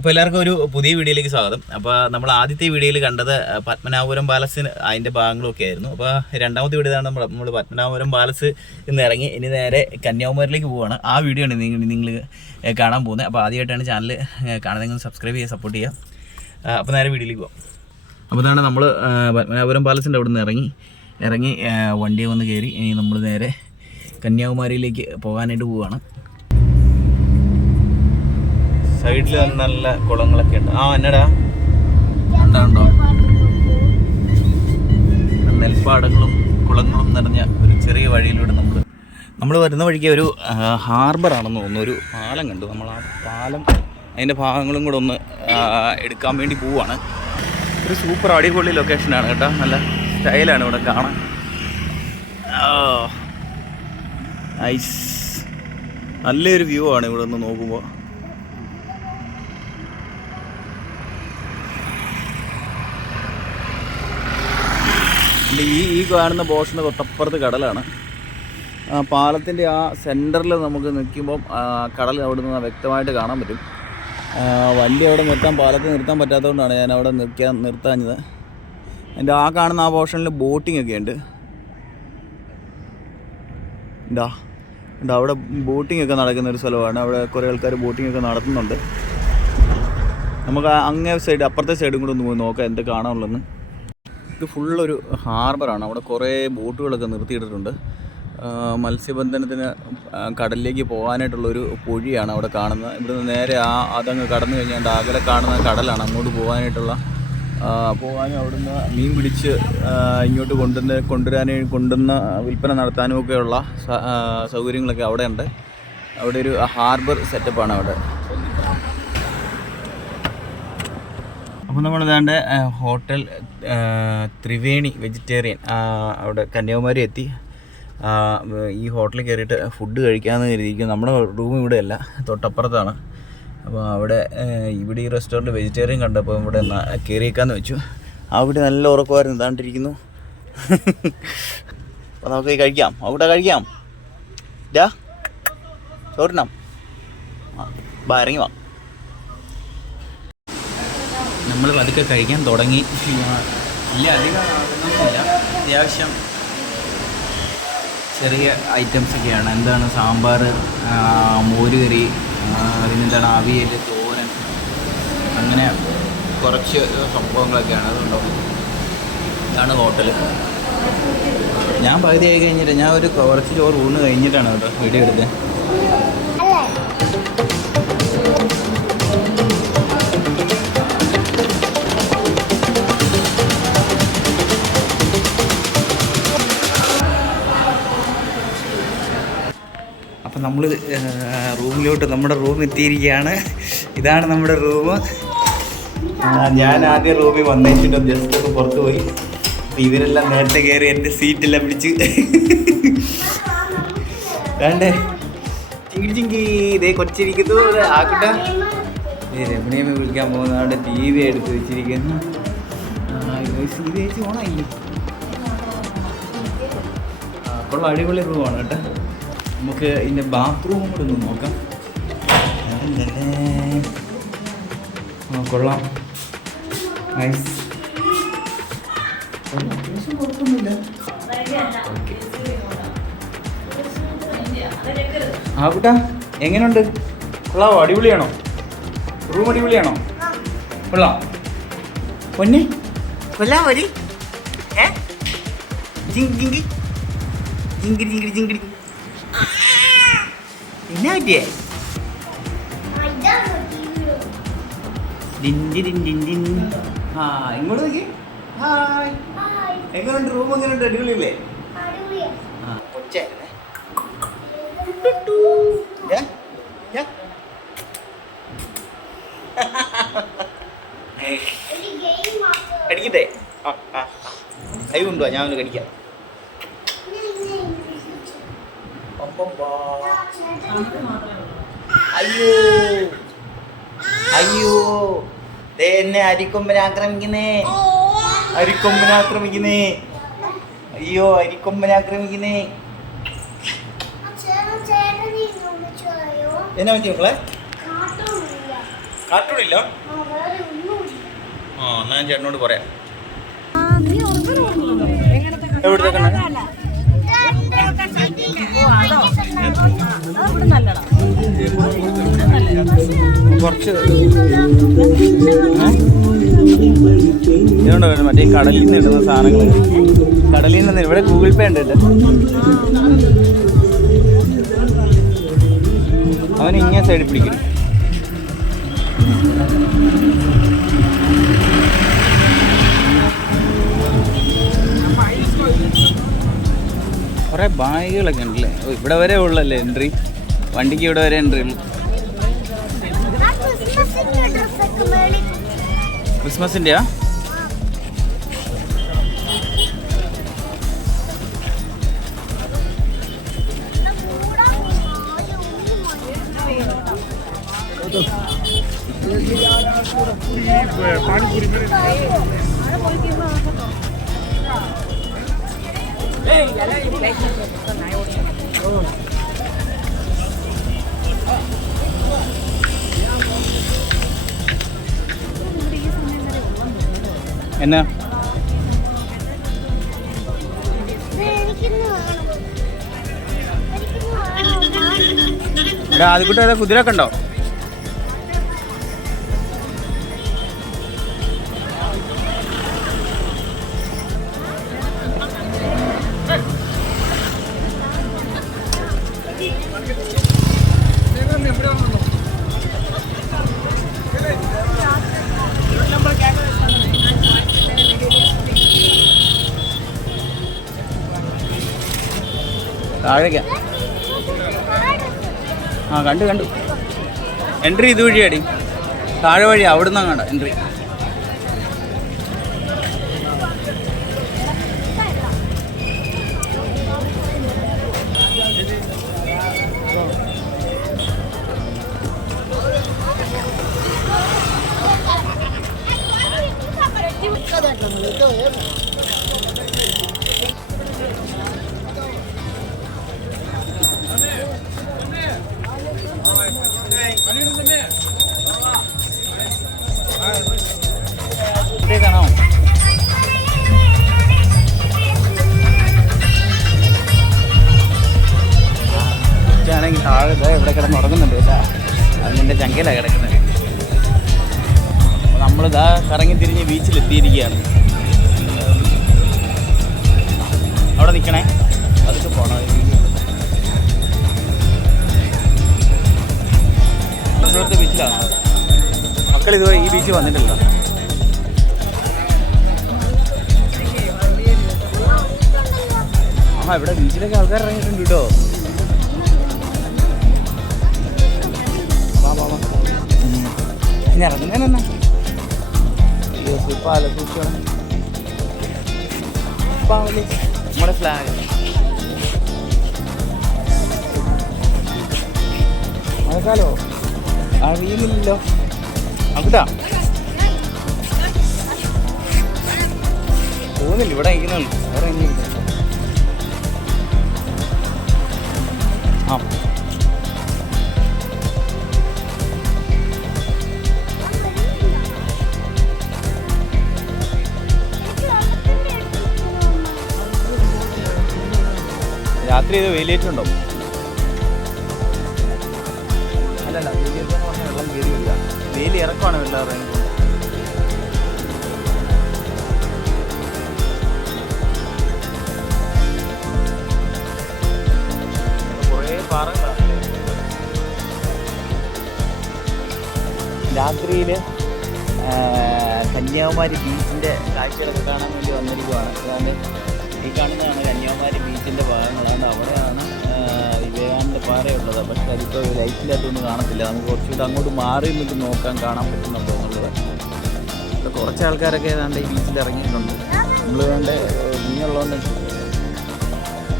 അപ്പോൾ എല്ലാവർക്കും ഒരു പുതിയ വീഡിയോയിലേക്ക് സ്വാഗതം. അപ്പോൾ നമ്മൾ ആദ്യത്തെ വീഡിയോയിൽ കണ്ടത് പത്മനാഭപുരം പാലസിന് അതിൻ്റെ ഭാഗങ്ങളൊക്കെ ആയിരുന്നു. അപ്പോൾ രണ്ടാമത്തെ വീഡിയോ ആണ് നമ്മൾ പത്മനാഭപുരം പാലസ് ഇന്ന് ഇറങ്ങി ഇനി നേരെ കന്യാകുമാരിയിലേക്ക് പോവുകയാണ്. ആ വീഡിയോ ആണ് നിങ്ങൾ കാണാൻ പോകുന്നത്. അപ്പോൾ ആദ്യമായിട്ടാണ് ചാനൽ കാണുന്നതെങ്കിൽ സബ്സ്ക്രൈബ് ചെയ്യുക, സപ്പോർട്ട് ചെയ്യുക. അപ്പോൾ നേരെ വീഡിയോയിലേക്ക് പോകാം. അപ്പോൾ ഇതാണ് നമ്മൾ പത്മനാഭപുരം പാലസിൻ്റെ അവിടെ നിന്ന് ഇറങ്ങി വണ്ടിയെ വന്ന് കയറി ഇനി നമ്മൾ നേരെ കന്യാകുമാരിയിലേക്ക് പോകാനായിട്ട് പോവുകയാണ്. സൈഡിൽ നല്ല കുളങ്ങളൊക്കെ ഉണ്ട്. എന്നടാ ഉണ്ടോ നെൽപ്പാടങ്ങളും കുളങ്ങളും നിറഞ്ഞ ഒരു ചെറിയ വഴിയിലൂടെ നമ്മൾ വരുന്ന വഴിക്ക് ഒരു ഹാർബറാണെന്ന് തോന്നുന്നു. ഒരു പാലം കണ്ടു. നമ്മൾ ആ പാലം അതിൻ്റെ ഭാഗങ്ങളും കൂടെ ഒന്ന് എടുക്കാൻ വേണ്ടി പോവുകയാണ്. ഒരു സൂപ്പർ അടിപൊളി ലൊക്കേഷനാണ് കേട്ടോ. നല്ല സ്റ്റൈലാണ് ഇവിടെ കാണാൻ. ഐസ് നല്ലൊരു വ്യൂ ആണ് ഇവിടെ ഒന്ന് നോക്കുമ്പോൾ. ഈ കാണുന്ന ബോസിന് തൊട്ടപ്പുറത്ത് കടലാണ്. പാലത്തിൻ്റെ ആ സെൻറ്ററിൽ നമുക്ക് നിൽക്കുമ്പം കടൽ അവിടെ നിന്ന് വ്യക്തമായിട്ട് കാണാൻ പറ്റും. വണ്ടി അവിടെ പാലത്തിൽ നിർത്താൻ പറ്റാത്തതുകൊണ്ടാണ് ഞാൻ അവിടെ നിർത്താഞ്ഞത്. എൻ്റെ ആ കാണുന്ന ആ പോർഷനിൽ ബോട്ടിംഗ് ഒക്കെ ഉണ്ട്. അവിടെ ബോട്ടിംഗ് ഒക്കെ നടക്കുന്ന ഒരു സ്ഥലമാണ്. അവിടെ കുറേ ആൾക്കാർ ബോട്ടിംഗ് ഒക്കെ നടത്തുന്നുണ്ട്. നമുക്ക് അങ്ങേ സൈഡ് അപ്പുറത്തെ സൈഡും കൂടെ ഒന്ന് പോയി നോക്കാം എന്ത് കാണാനുള്ളതെന്ന്. ഇത് ഫുള്ളൊരു ഹാർബറാണ്. അവിടെ കുറേ ബോട്ടുകളൊക്കെ നിർത്തിയിട്ടിട്ടുണ്ട്. മത്സ്യബന്ധനത്തിന് കടലിലേക്ക് പോകാനായിട്ടുള്ളൊരു പൊഴിയാണ് അവിടെ കാണുന്നത്. ഇവിടുന്ന് നേരെ അതങ്ങ് കടന്നു കഴിഞ്ഞാൽ അകലെ കാണുന്ന കടലാണ്. അങ്ങോട്ട് പോകാനായിട്ടുള്ള പോകാനും അവിടുന്ന് മീൻ പിടിച്ച് ഇങ്ങോട്ട് കൊണ്ടുവന്ന വിൽപ്പന നടത്താനും ഒക്കെയുള്ള സൗകര്യങ്ങളൊക്കെ അവിടെ ഉണ്ട്. അവിടെ ഒരു ഹാർബർ സെറ്റപ്പാണ് അവിടെ. അപ്പോൾ നമ്മളിതാണ്ട് ഹോട്ടൽ ത്രിവേണി വെജിറ്റേറിയൻ അവിടെ കന്യാകുമാരി എത്തി. ഈ ഹോട്ടലിൽ കയറിയിട്ട് ഫുഡ് കഴിക്കാമെന്ന് കരുതിയിരിക്കും. നമ്മുടെ റൂം ഇവിടെയല്ല, തൊട്ടപ്പുറത്താണ്. അപ്പോൾ അവിടെ ഇവിടെ ഈ റെസ്റ്റോറൻറ്റ് വെജിറ്റേറിയൻ കണ്ടപ്പോൾ ഇവിടെ കയറിയേക്കാന്ന് വെച്ചു. അവിടെ നല്ല ഉറക്കമായിരുന്നു. ഇതാണ്ടിരിക്കുന്നു. അപ്പോൾ നമുക്ക് കഴിക്കാം. അവിടെ കഴിക്കാം. ചോറിനാം ഇറങ്ങി വാ. നമ്മൾ പതുക്കെ കഴിക്കാൻ തുടങ്ങി. ഇല്ല അധികം ആകുന്നില്ല. അത്യാവശ്യം ചെറിയ ഐറ്റംസൊക്കെയാണ്. എന്താണ് സാമ്പാർ, മോരുകറി, പിന്നെന്താണ് അവിയൽ, തോരൻ, അങ്ങനെ കുറച്ച് സംഭവങ്ങളൊക്കെയാണ്. അതുണ്ടാവും. ഇതാണ് ഹോട്ടൽ. ഞാൻ പകുതി ആയി കഴിഞ്ഞിട്ട് ഞാൻ കുറച്ച് ചോറ് ഊണ് കഴിഞ്ഞിട്ടാണ് കേട്ടോ വീഡിയോ എടുത്തത്. അപ്പം നമ്മൾ നമ്മുടെ റൂം എത്തിയിരിക്കുകയാണ്. ഇതാണ് നമ്മുടെ റൂം. ഞാൻ ആദ്യം റൂമിൽ വന്നേച്ചിട്ട് ജസ്റ്റ് ഒന്ന് പുറത്ത് പോയി. അപ്പം ഇവരെല്ലാം നേരത്തെ കയറി എൻ്റെ സീറ്റെല്ലാം പിടിച്ച് വേണ്ടേ ചിങ്കി ഇതേ കൊച്ചിരിക്കുന്നു. ആക്കിട്ട രമണിയമ്മ വിളിക്കാൻ പോകുന്നതുകൊണ്ട് TV എടുത്ത് വെച്ചിരിക്കുന്നു. ഇത് ചേച്ചി ഓണായില്ലേ? അപ്പോൾ അടിപൊളി റൂമാണ് കേട്ടോ. നമുക്ക് ഇതിൻ്റെ ബാത്റൂമും കൂടെ ഒന്ന് നോക്കാം. കൊള്ളാം. നൈസ്. അത്യാവശ്യം കുഴപ്പമൊന്നുമില്ല. ഓക്കെ. കുട്ടാ എങ്ങനെയുണ്ട്? കൊള്ളാവോ? അടിപൊളിയാണോ? റൂം അടിപൊളിയാണോ? കൊള്ളാം. പൊന്നെ കൊള്ളാൻ മതി. ജിങ്കിരി ജിങ്കിരി ജിങ്കിരി എന്നാ പറ്റിയേ? ഇങ്ങോട്ട് നോക്കി. ഹായ്. എങ്ങനെയുണ്ട് റൂം? എങ്ങനെയുണ്ട്? അടിപൊളിയല്ലേ? കൊച്ചായിരുന്നേ. കടിക്കട്ടെ? ലൈവ് ഉണ്ടോ? ഞാൻ ഒന്ന് കടിക്കാം. അയ്യോ എന്നെ അരിക്കൊമ്പനെ ആക്രമിക്കുന്നേ. അയ്യോ അരിക്കൊമ്പനെ ആക്രമിക്കുന്നേ. എന്നാ പറ്റി മക്കളെ? കാർട്ടൂണില്ല? ആ എന്നാ ഞാൻ ചേട്ടനോട് പറയാം. എവിടുത്തെ കുറച്ച് ഇതുകൊണ്ട് മറ്റേ കടലിൽ നിന്ന് ഇടുന്ന സാധനങ്ങൾ. കടലിൽ നിന്ന് ഇവിടെ ഗൂഗിൾ പേ ഉണ്ട്. അവൻ ഇങ്ങനെ സൈഡിൽ പിടിക്കും. കുറേ ബാഗുകളൊക്കെ ഉണ്ടല്ലേ. ഇവിടെ വരെ ഉള്ളല്ലേ എൻട്രി? വണ്ടിക്ക് ഇവിടെ വരെ എൻട്രി ഉള്ളു. ക്രിസ്മസിൻ്റെയാ? എന്നാ ആദ്യക്കൂട്ട് ഏതാ കുതിരൊക്കെ ഉണ്ടോ? താഴേക്കാ? ആ കണ്ടു കണ്ടു. എൻട്രി ഇതുവഴിയാടി, താഴെ വഴി. അവിടുന്ന് കണ്ട എൻട്രി. കാണോ? ആണെങ്കിൽ താഴെ ഇവിടെ കിടന്ന് ഉറങ്ങുന്നുണ്ട് കേട്ടാ. അത് നിന്റെ ചങ്കയിലാണ് കിടക്കുന്നത്. അപ്പോൾ നമ്മളിതാ കറങ്ങി തിരിഞ്ഞ് ബീച്ചിലെത്തിയിരിക്കുകയാണ്. അവിടെ നിൽക്കണേ, അതൊക്കെ പോകണം. ബീച്ചിലാണ് മക്കൾ. ഇതുവരെ ഈ ബീച്ച് വന്നിട്ടില്ല. ആ ഇവിടെ ബീച്ചിലൊക്കെ ആൾക്കാർ ഇറങ്ങിയിട്ടുണ്ട് കേട്ടോ. ഇനി ഇറങ്ങുന്നതിനെന്നാ നമ്മുടെ ഫ്ലാഗ്. മഴക്കാലോ അറിയുന്നില്ലല്ലോ. അവിടാ പോകുന്നില്ല. ഇവിടെ ഇരിക്കുന്നുള്ളൂ. വേറെ എങ്ങനെയില്ല. ആ രാത്രി ഇത് വേലിയേറ്റുണ്ടോ? അല്ലല്ല, വേലിയേറ്റെന്ന് പറഞ്ഞാൽ വെള്ളം കയറിയില്ല. വേലി ഇറക്കമാണ് എല്ലാവരും. കുറേ പാറകളാണ്. രാത്രിയിൽ കന്യാകുമാരി ബീച്ചിൻ്റെ കാഴ്ചകളൊക്കെ കാണാൻ വേണ്ടി വന്നിരിക്കുകയാണ്. അതാണ്ട് ഈ കാണുന്നതാണ് കന്യാകുമാരി ബീച്ചിൻ്റെ ഭാഗങ്ങളാണ്. അവിടെയാണ് വിവേകാനന്ദ പാറയുള്ളത്. പക്ഷേ അതിപ്പോൾ ലൈറ്റിലായിട്ടൊന്നും കാണത്തില്ല. നമുക്ക് കുറച്ചുകൂടെ അങ്ങോട്ട് മാറി നിന്നിട്ട് നോക്കാൻ കാണാൻ പറ്റുന്നുണ്ടോ എന്നുള്ളത്. ഇവിടെ കുറച്ച് ആൾക്കാരൊക്കെ ഏതാണ്ട് ഈ ബീച്ചിൽ ഇറങ്ങിയിട്ടുണ്ട്. നമ്മൾ വേണ്ട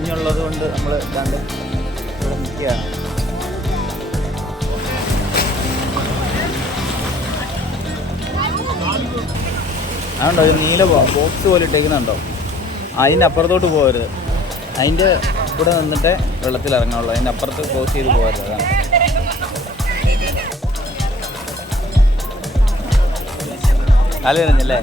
ഇനിയുള്ളത് കൊണ്ട് നമ്മൾ ഏതാണ്ട് ഇവിടെ നിൽക്കുകയാണ്. അതുകൊണ്ടോ ഒരു നീല ബോക്സ് പോലെ ഇട്ടേക്കുന്നുണ്ടോ? അതിൻ്റെ അപ്പുറത്തോട്ട് പോകരുത്. അതിൻ്റെ ഇവിടെ നിന്നിട്ട് വെള്ളത്തിൽ ഇറങ്ങാനുള്ളൂ. അതിൻ്റെ അപ്പുറത്ത് ക്രോസ് ചെയ്ത് പോകരുത്. അതാണ് കാല് കഴിഞ്ഞല്ലേ?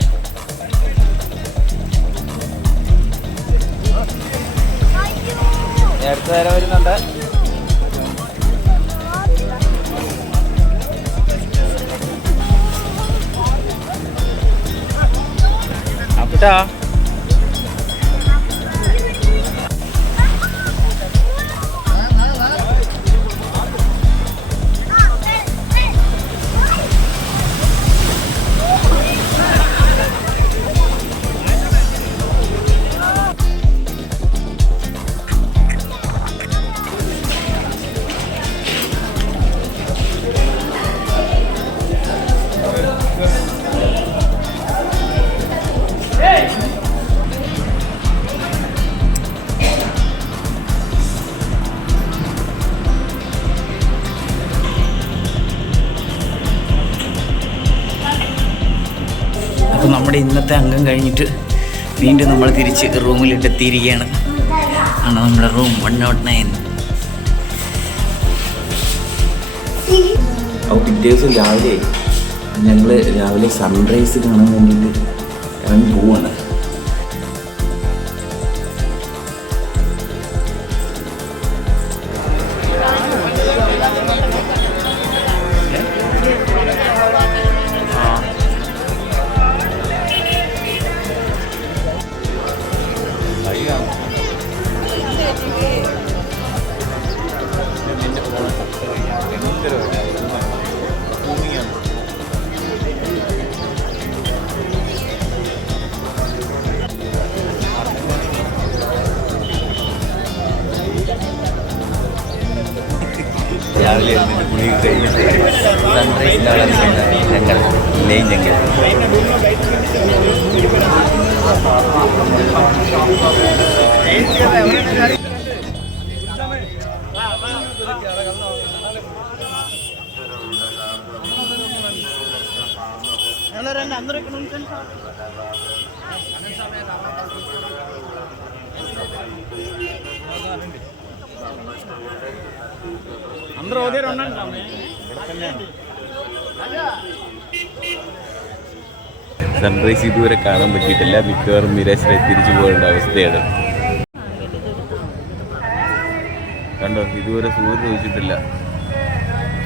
അടുത്ത നേരം വരുന്നുണ്ട്. അപ്പട്ടാ അപ്പോൾ നമ്മുടെ ഇന്നത്തെ അംഗം കഴിഞ്ഞിട്ട് വീണ്ടും നമ്മൾ തിരിച്ച് റൂമിലിട്ട് എത്തിയിരിക്കുകയാണ്. ആണ് നമ്മുടെ റൂം 109. അപ്പോൾ പിറ്റേ ദിവസം രാവിലെ സൺറൈസ് കാണാൻ വേണ്ടിയിട്ട് ഇറങ്ങി പോവാണ്. രാവിലെ ഇരുന്നിട്ട് കുളി കഴിഞ്ഞിട്ട് സൺറൈസ് കാണാൻ ഞങ്ങൾ ലെയിൻ ജംഗൽ. സൺറൈസ് ഇതുവരെ കാണാൻ പറ്റിയിട്ടില്ല. മിക്കവാറും മിരാസിലെ തിരിച്ചു പോകേണ്ട അവസ്ഥയാണ്. കണ്ടോ, ഇതുവരെ സൂര്യൻ ഉദിച്ചിട്ടില്ല.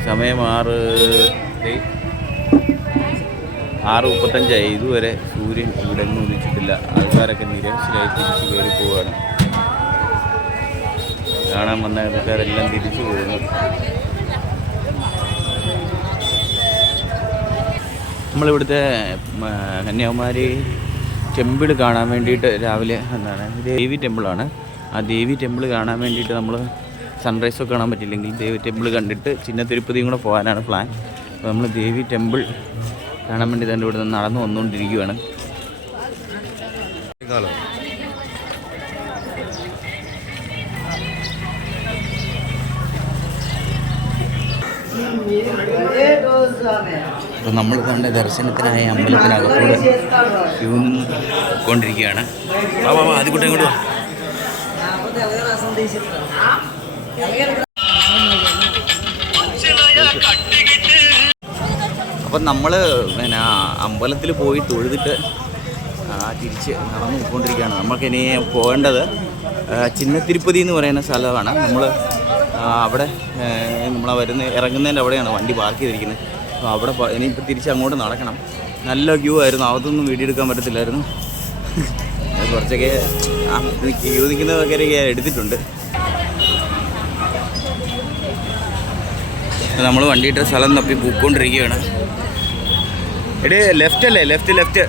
സമയം 6:35. ഇതുവരെ സൂര്യൻ ഇവിടെ ഒന്നും ഉദിച്ചിട്ടില്ല. ആൾക്കാരൊക്കെ നിരാശരായി തിരിച്ചു കയറി പോവുകയാണ്. കാണാൻ വന്ന ആൾക്കാരെല്ലാം തിരിച്ചു പോകുന്നു. നമ്മളിവിടുത്തെ കന്യാകുമാരി ടെമ്പിൾ കാണാൻ വേണ്ടിയിട്ട് രാവിലെ ദേവി ടെമ്പിളാണ്. ആ ദേവി ടെമ്പിൾ കാണാൻ വേണ്ടിയിട്ട് നമ്മൾ സൺറൈസൊക്കെ കാണാൻ പറ്റില്ലെങ്കിൽ ദേവി ടെമ്പിൾ കണ്ടിട്ട് ചിന്ന തിരുപ്പതിയും കൂടെ പോകാനാണ് പ്ലാൻ. അപ്പോൾ നമ്മൾ ദേവി ടെമ്പിൾ കാണാൻ വേണ്ടി തന്നെ ഇവിടെ നിന്ന് നടന്നു വന്നുകൊണ്ടിരിക്കുകയാണ്. അപ്പോൾ നമ്മൾ കണ്ട ദർശനത്തിനായി അമ്പലത്തിനകത്തോടെ ക്യൂ നിന്നുകൊണ്ടിരിക്കുകയാണ്. ആദ്യക്കൂട്ടം ഇങ്ങോട്ട് വാ. അപ്പം നമ്മൾ അമ്പലത്തിൽ പോയി തൊഴുതിട്ട് തിരിച്ച് നടന്നു പോയിക്കൊണ്ടിരിക്കുകയാണ്. നമുക്കിനി പോകേണ്ടത് ചിന്ന തിരുപ്പതി എന്ന് പറയുന്ന സ്ഥലമാണ്. നമ്മൾ അവിടെ ഇറങ്ങുന്നതിൻ്റെ അവിടെയാണ് വണ്ടി പാർക്ക് ചെയ്തിരിക്കുന്നത്. അപ്പോൾ അവിടെ ഇനിയിപ്പോൾ തിരിച്ച് അങ്ങോട്ട് നടക്കണം. നല്ല ക്യൂ ആയിരുന്നു. അതൊന്നും വീഡിയോ എടുക്കാൻ പറ്റത്തില്ലായിരുന്നു. കുറച്ചൊക്കെ ക്യൂ നിൽക്കുന്നതൊക്കെ എടുത്തിട്ടുണ്ട്. നമ്മൾ വണ്ടിയിട്ട സ്ഥലം തപ്പി പോയിക്കൊണ്ടിരിക്കുകയാണ്. ലെഫ്റ്റ് അല്ലേ? ലെഫ്റ്റ്